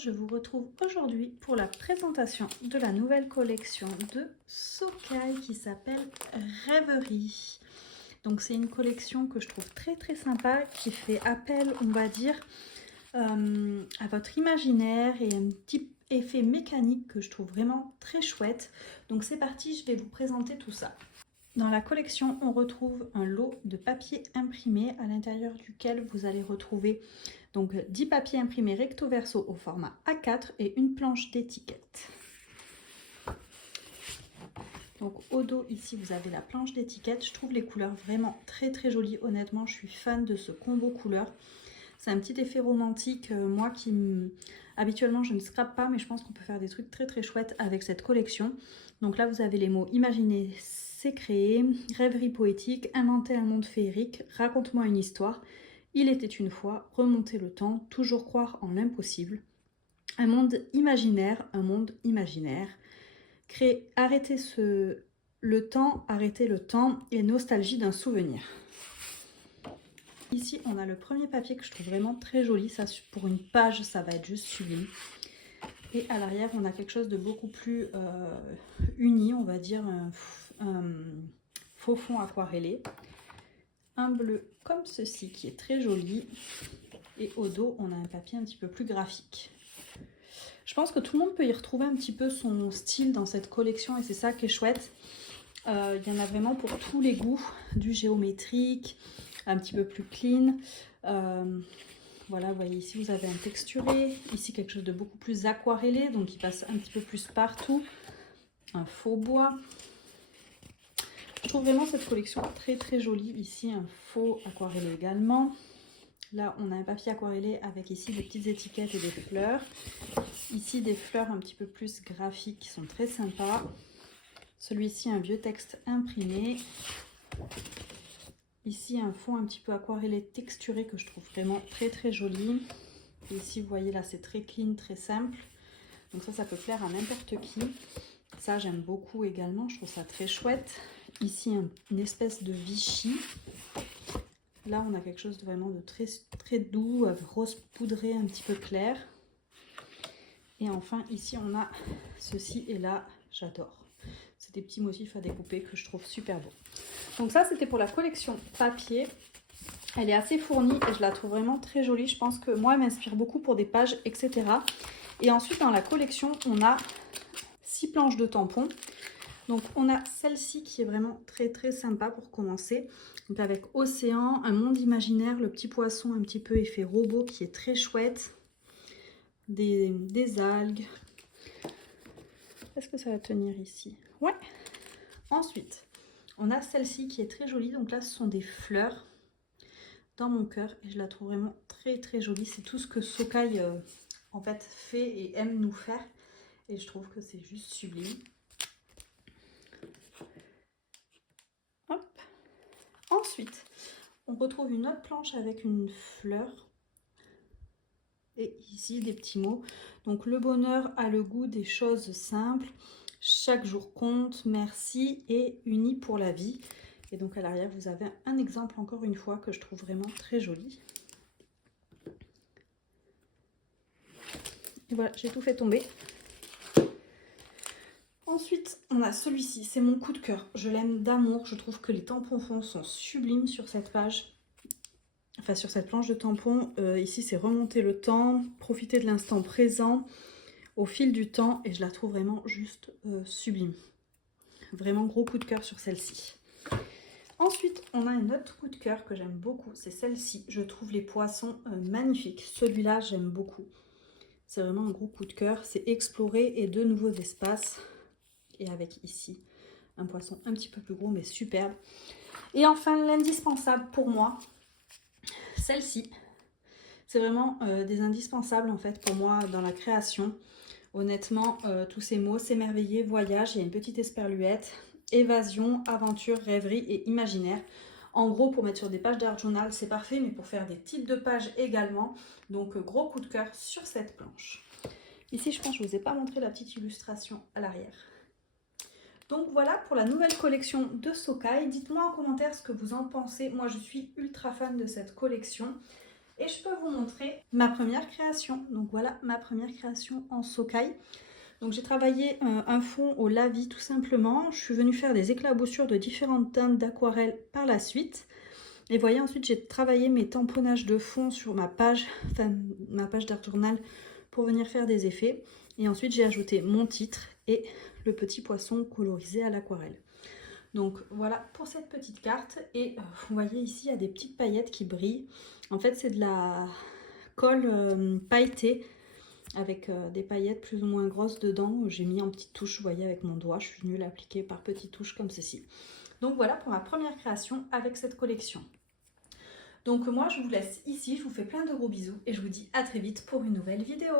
je vous retrouve aujourd'hui pour la présentation de la nouvelle collection de Socai qui s'appelle Rêverie. Donc c'est une collection que je trouve très sympa, qui fait appel, on va dire, à votre imaginaire et un petit effet mécanique que je trouve vraiment très chouette. Donc c'est parti, je vais vous présenter tout ça. Dans la collection, on retrouve un lot de papier imprimé à l'intérieur duquel vous allez retrouver donc 10 papiers imprimés recto verso au format A4 et une planche d'étiquette. Donc au dos ici vous avez la planche d'étiquette. Je trouve les couleurs vraiment très jolies. Honnêtement, je suis fan de ce combo couleurs. C'est un petit effet romantique, moi qui habituellement je ne scrape pas, mais je pense qu'on peut faire des trucs très chouettes avec cette collection. Donc là vous avez les mots imaginer, c'est créer, rêverie poétique, inventer un monde féerique, raconte-moi une histoire, il était une fois, remonter le temps, toujours croire en l'impossible, un monde imaginaire, créer, arrêter le temps et nostalgie d'un souvenir. Ici, on a le premier papier que je trouve vraiment très joli. Ça, pour une page, ça va être juste sublime. Et à l'arrière, on a quelque chose de beaucoup plus uni, on va dire, un faux fond aquarellé. Un bleu comme ceci qui est très joli. Et au dos, on a un papier un petit peu plus graphique. Je pense que tout le monde peut y retrouver un petit peu son style dans cette collection et c'est ça qui est chouette. Il y en a vraiment pour tous les goûts, du géométrique, un petit peu plus clean. Voilà, vous voyez ici vous avez un texturé, ici quelque chose de beaucoup plus aquarellé, donc qui passe un petit peu plus partout. Un faux bois. Je trouve vraiment cette collection très jolie. Ici un faux aquarellé également. Là on a un papier aquarellé avec ici des petites étiquettes et des fleurs. Ici des fleurs un petit peu plus graphiques qui sont très sympas. Celui-ci un vieux texte imprimé. Ici un fond un petit peu aquarellé texturé que je trouve vraiment très joli. Et ici vous voyez là c'est très clean, très simple. Donc ça peut plaire à n'importe qui. Ça j'aime beaucoup également, je trouve ça très chouette. Ici une espèce de Vichy. Là on a quelque chose de vraiment de très doux, rose poudré un petit peu clair. Et enfin ici on a ceci et là j'adore. C'est des petits motifs à découper que je trouve super beaux. Donc ça c'était pour la collection papier. Elle est assez fournie et je la trouve vraiment très jolie. Je pense que moi elle m'inspire beaucoup pour des pages, etc. Et ensuite dans la collection on a 6 planches de tampons. Donc on a celle-ci qui est vraiment très sympa pour commencer. Donc avec océan, un monde imaginaire, le petit poisson un petit peu effet robot qui est très chouette. Des algues. Est-ce que ça va tenir ici? Ouais. Ensuite, on a celle-ci qui est très jolie. Donc là, ce sont des fleurs dans mon cœur. Et je la trouve vraiment très jolie. C'est tout ce que Socai en fait fait et aime nous faire. Et je trouve que c'est juste sublime. Hop. Ensuite, on retrouve une autre planche avec une fleur. Et ici, des petits mots. Donc, le bonheur a le goût des choses simples. Chaque jour compte, merci et uni pour la vie. Et donc, à l'arrière, vous avez un exemple, encore une fois, que je trouve vraiment très joli. Et voilà, j'ai tout fait tomber. Ensuite, on a celui-ci. C'est mon coup de cœur. Je l'aime d'amour. Je trouve que les tampons fonds sont sublimes sur cette page. Enfin, sur cette planche de tampons. Ici, c'est remonter le temps, profiter de l'instant présent au fil du temps et je la trouve vraiment juste sublime. Vraiment gros coup de cœur sur celle-ci. Ensuite, on a un autre coup de cœur que j'aime beaucoup, c'est celle-ci. Je trouve les poissons magnifiques. Celui-là, j'aime beaucoup. C'est vraiment un gros coup de cœur. C'est explorer et de nouveaux espaces. Et avec ici, un poisson un petit peu plus gros, mais superbe. Et enfin, l'indispensable pour moi, celle-ci. C'est vraiment des indispensables en fait pour moi dans la création. Honnêtement, tous ces mots, s'émerveiller, voyage, il y a une petite esperluette, évasion, aventure, rêverie et imaginaire. En gros, pour mettre sur des pages d'art journal, c'est parfait, mais pour faire des titres de pages également. Donc, gros coup de cœur sur cette planche. Ici, je pense que je ne vous ai pas montré la petite illustration à l'arrière. Donc voilà pour la nouvelle collection de Socai. Dites-moi en commentaire ce que vous en pensez. Moi, je suis ultra fan de cette collection. et je peux vous montrer ma première création. Donc voilà ma première création en Socai. Donc j'ai travaillé un fond au Lavis tout simplement. Je suis venue faire des éclaboussures de différentes teintes d'aquarelle par la suite. Et voyez, ensuite j'ai travaillé mes tamponnages de fond sur ma page d'art journal pour venir faire des effets. Et ensuite j'ai ajouté mon titre et le petit poisson colorisé à l'aquarelle. Donc voilà pour cette petite carte. Et vous voyez ici, il y a des petites paillettes qui brillent. En fait, c'est de la colle pailletée avec des paillettes plus ou moins grosses dedans. J'ai mis en petites touches, vous voyez, avec mon doigt. Je suis venue l'appliquer par petites touches comme ceci. Donc voilà pour ma première création avec cette collection. Donc moi, je vous laisse ici. Je vous fais plein de gros bisous et je vous dis à très vite pour une nouvelle vidéo.